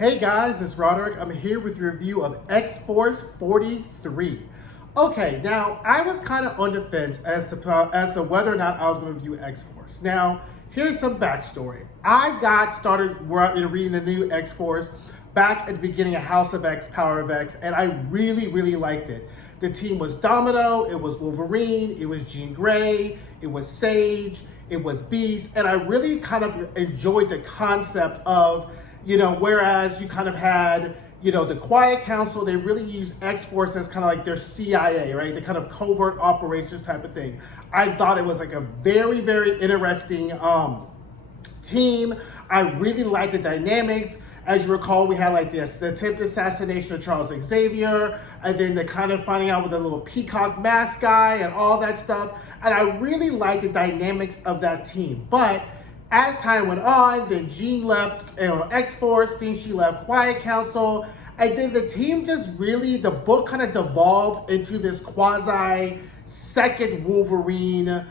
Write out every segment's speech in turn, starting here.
Hey guys, it's Roderick. I'm here with a review of X-Force 43. Okay, now I was kind of on the fence as to whether or not I was going to review X-Force. Now, here's some backstory. I got started reading the new X-Force back at the beginning of House of X, Power of X, and I really liked it. The team was Domino, it was Wolverine, it was Jean Grey, it was Sage, it was Beast, and I really kind of enjoyed the concept of, whereas you kind of had, the Quiet Council, they really use X-Force as kind of like their CIA, right? The kind of covert operations type of thing. I thought it was like a very interesting team. I really liked the dynamics. As you recall, we had like the attempted assassination of Charles Xavier, and then the kind of finding out with the little peacock mask guy and all that stuff. And I really liked the dynamics of that team. But as time went on, then Jean left X-Force, then she left Quiet Council, and then the team just really, the book kind of devolved into this quasi second Wolverine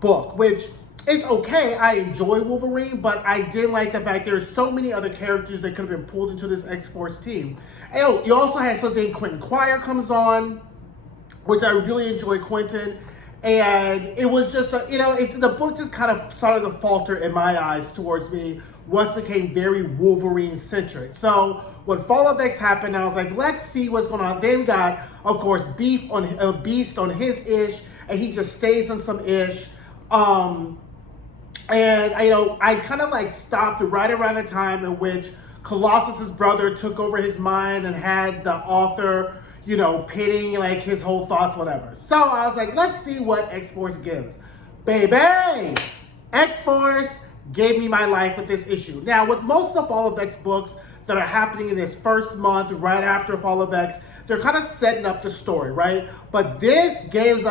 book, which is okay. I enjoy Wolverine, but I didn't like the fact there's so many other characters that could have been pulled into this X-Force team. And you also had something, Quentin Quire comes on, which I really enjoy Quentin. And it was just, the book just kind of started to falter in my eyes towards me once it became very Wolverine-centric. So when Fall of X happened, I was like, let's see what's going on. Then we got, of course, Beast on his ish, and he just stays on some ish. And, I kind of like stopped right around the time in which Colossus's brother took over his mind and had the author pitting like his whole thoughts, whatever. So I was like, let's see what X-Force gives. Baby! X-Force gave me my life with this issue. Now, with most of Fall of X books that are happening in this first month, right after Fall of X, they're kind of setting up the story, right? But this gives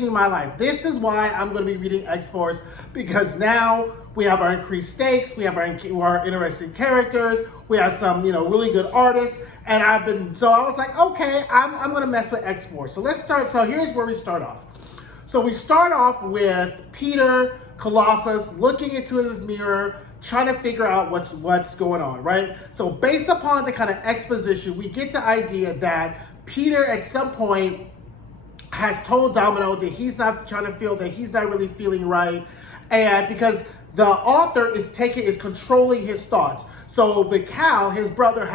me my life. This is why I'm going to be reading X-Force, because now we have our increased stakes, we have our interesting characters, we have some, really good artists, and I was like, okay, I'm going to mess with X-Force. So let's start. So here's where we start off. So we start off with Peter, Colossus, looking into his mirror, trying to figure out what's going on, right? So based upon the kind of exposition, we get the idea that Peter at some point has told Domino that he's not really feeling right, and because the author is controlling his thoughts. So Mikal, his brother,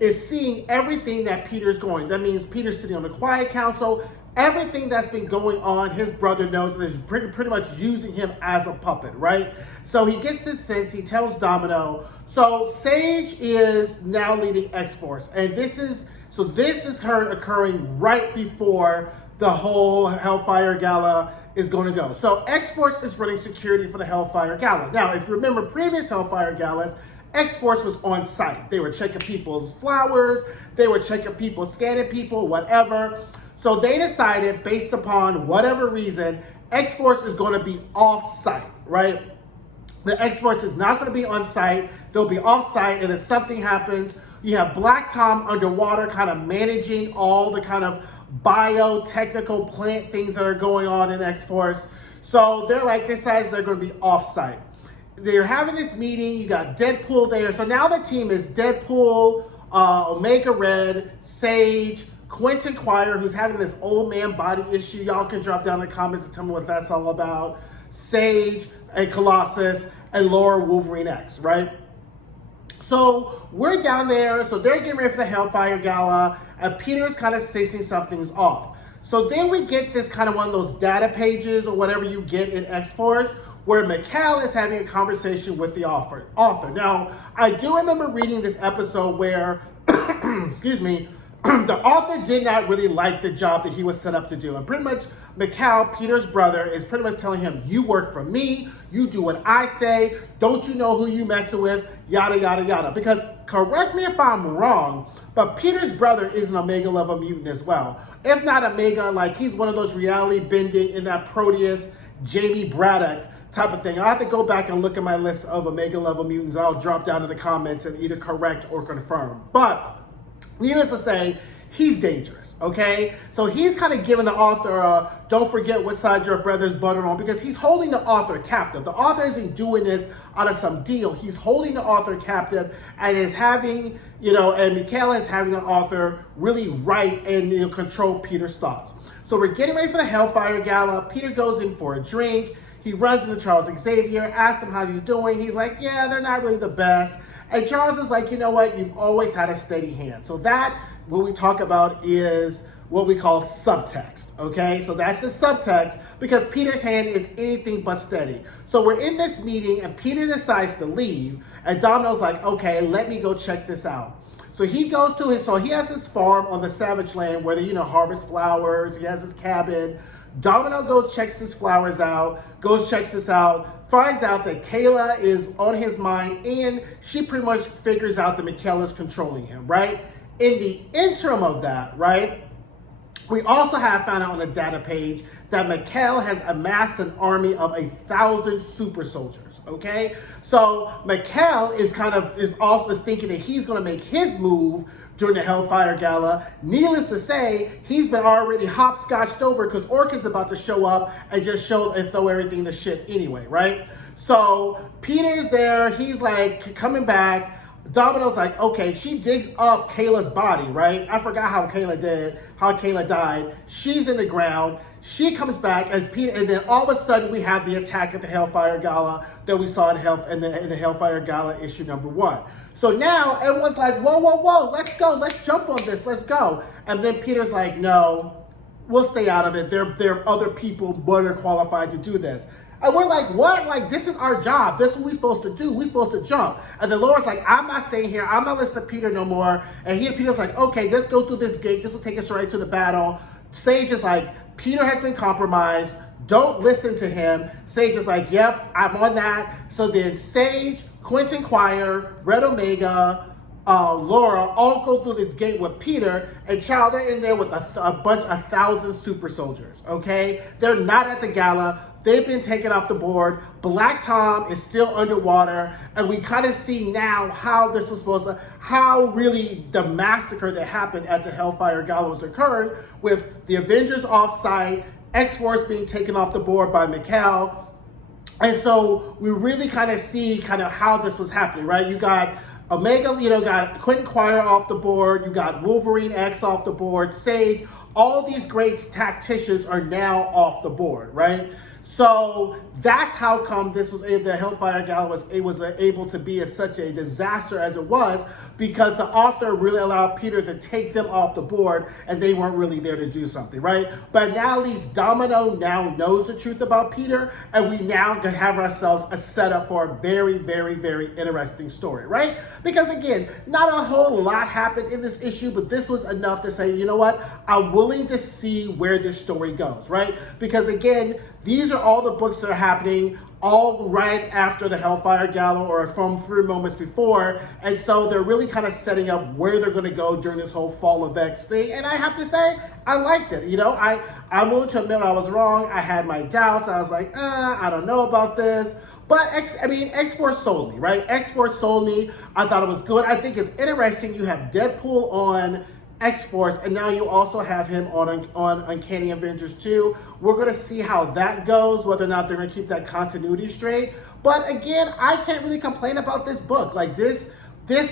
is seeing everything that Peter's going. That means Peter's sitting on the Quiet Council. Everything that's been going on, his brother knows, and is pretty much using him as a puppet, right? So he gets this sense, he tells Domino. So Sage is now leading X-Force, and this is her occurring right before the whole Hellfire Gala is going to go. So X-Force is running security for the Hellfire Gala. Now, if you remember previous Hellfire Galas, X-Force was on site. They were checking people's flowers, they were checking people, scanning people, whatever. So they decided, based upon whatever reason, X-Force is going to be off-site, right? The X-Force is not going to be on site. They'll be off-site, and if something happens, you have Black Tom underwater kind of managing all the kind of biotechnical plant things that are going on in X-Force. So they're decided they're going to be off-site. They're having this meeting. You got Deadpool there. So now the team is Deadpool, Omega Red, Sage, Quentin Quire, who's having this old man body issue. Y'all can drop down in the comments and tell me what that's all about. Sage and Colossus and Laura Wolverine X, right? So we're down there. So they're getting ready for the Hellfire Gala, and Peter's kind of sensing something's off. So then we get this kind of one of those data pages or whatever you get in X-Force, where Mikal is having a conversation with the author. Now, I do remember reading this episode where, excuse me, the author did not really like the job that he was set up to do. And pretty much Mikal, Peter's brother, is pretty much telling him, you work for me, you do what I say, don't you know who you messing with, yada, yada, yada. Because, correct me if I'm wrong, but Peter's brother is an Omega level mutant as well. If not Omega, he's one of those reality bending in that Proteus, Jamie Braddock type of thing. I'll have to go back and look at my list of Omega level mutants. I'll drop down in the comments and either correct or confirm. But needless to say, he's dangerous, okay? So he's kind of giving the author don't forget what side your brother's buttered on, because he's holding the author captive. The author isn't doing this out of some deal. He's holding the author captive and is having, and Mikhail is having the author really write and control Peter's thoughts. So we're getting ready for the Hellfire Gala. Peter goes in for a drink. He runs into Charles Xavier, asks him how he's doing. He's like, yeah, they're not really the best. And Charles is like, you know what? You've always had a steady hand. So that, what we talk about is what we call subtext, okay? So that's the subtext, because Peter's hand is anything but steady. So we're in this meeting and Peter decides to leave, and Domino's like, okay, let me go check this out. So he goes to he has his farm on the Savage Land where they, harvest flowers. He has his cabin. Domino goes, checks his flowers out, checks this out, finds out that Kayla is on his mind, and she pretty much figures out that Mikhail is controlling him, right? In the interim of that, right, we also have found out on the data page that Mikhail has amassed an army of 1,000 super soldiers, okay? So Mikhail is also thinking that he's going to make his move during the Hellfire Gala. Needless to say, he's been already hopscotched over because Orca's about to show up and just throw everything to shit anyway, right? So Peter's there. He's like coming back. Domino's like, okay, she digs up Kayla's body, right? I forgot how Kayla died. She's in the ground. She comes back as Peter, and then all of a sudden we have the attack at the Hellfire Gala that we saw in the Hellfire Gala issue #1. So now everyone's like, whoa, let's go, let's jump on this, let's go. And then Peter's like, no, we'll stay out of it. There are other people better qualified to do this. And we're like, what? Like, this is our job. This is what we're supposed to do. We're supposed to jump. And then Laura's like, I'm not staying here. I'm not listening to Peter no more. And Peter's like, okay, let's go through this gate. This will take us right to the battle. Sage is like, Peter has been compromised. Don't listen to him. Sage is like, yep, I'm on that. So then Sage, Quentin Quire, Red Omega, Laura all go through this gate with Peter, and child, they're in there with a bunch of 1,000 super soldiers, okay? They're not at the gala. They've been taken off the board. Black Tom is still underwater, and we kind of see now how this was how really the massacre that happened at the Hellfire Gala was occurring, with the Avengers off-site, X-Force being taken off the board by Mikhail. And so we really kind of see how this was happening, right? You got Omega, got Quentin Quire off the board. You got Wolverine X off the board. Sage, all these great tacticians are now off the board, right? So that's how come the Hellfire Gala was able to be such a disaster as it was, because the author really allowed Peter to take them off the board, and they weren't really there to do something, right? But now at least Domino now knows the truth about Peter, and we now have ourselves a setup for a very, very, very interesting story, right? Because again, not a whole lot happened in this issue, but this was enough to say, you know what? I'm willing to see where this story goes, right? Because again, these are all the books that are happening all right after the Hellfire Gala, or from 3 moments before. And so they're really kind of setting up where they're going to go during this whole Fall of X thing. And I have to say, I liked it. I'm willing to admit I was wrong. I had my doubts. I was like, I don't know about this. But X-Force sold me, right? X-Force sold me. I thought it was good. I think it's interesting. You have Deadpool on X-Force, and now you also have him on Uncanny Avengers 2. We're going to see how that goes, whether or not they're going to keep that continuity straight. But again, I can't really complain about this book. Like this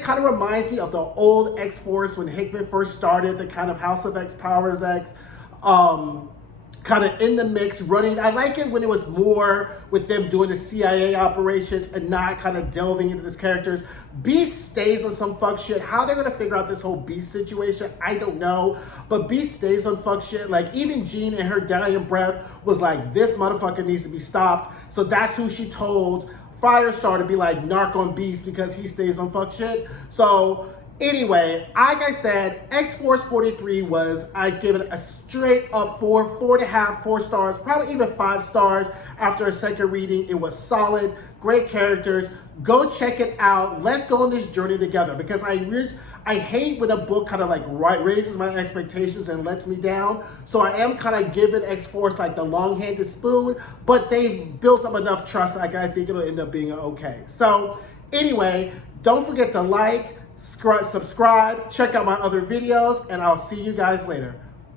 kind of reminds me of the old X-Force when Hickman first started, the kind of House of X, Powers X, kind of in the mix running. I like it when it was more with them doing the CIA operations and not kind of delving into these characters. Beast stays on some fuck shit. How they're going to figure out this whole Beast situation, I don't know. But Beast stays on fuck shit. Like, even Jean in her dying breath was like, this motherfucker needs to be stopped. So that's who she told Firestar to be like, narc on Beast, because he stays on fuck shit. So anyway, like I said, X-Force 43 I give it a straight up 4.5, 4 stars, probably even 5 stars after a second reading. It was solid, great characters. Go check it out. Let's go on this journey together, because I hate when a book kind of like raises my expectations and lets me down. So I am kind of giving X-Force like the long-handed spoon, but they've built up enough trust. Like, I think it'll end up being okay. So anyway, don't forget to like, subscribe, check out my other videos, and I'll see you guys later.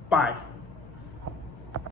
Bye.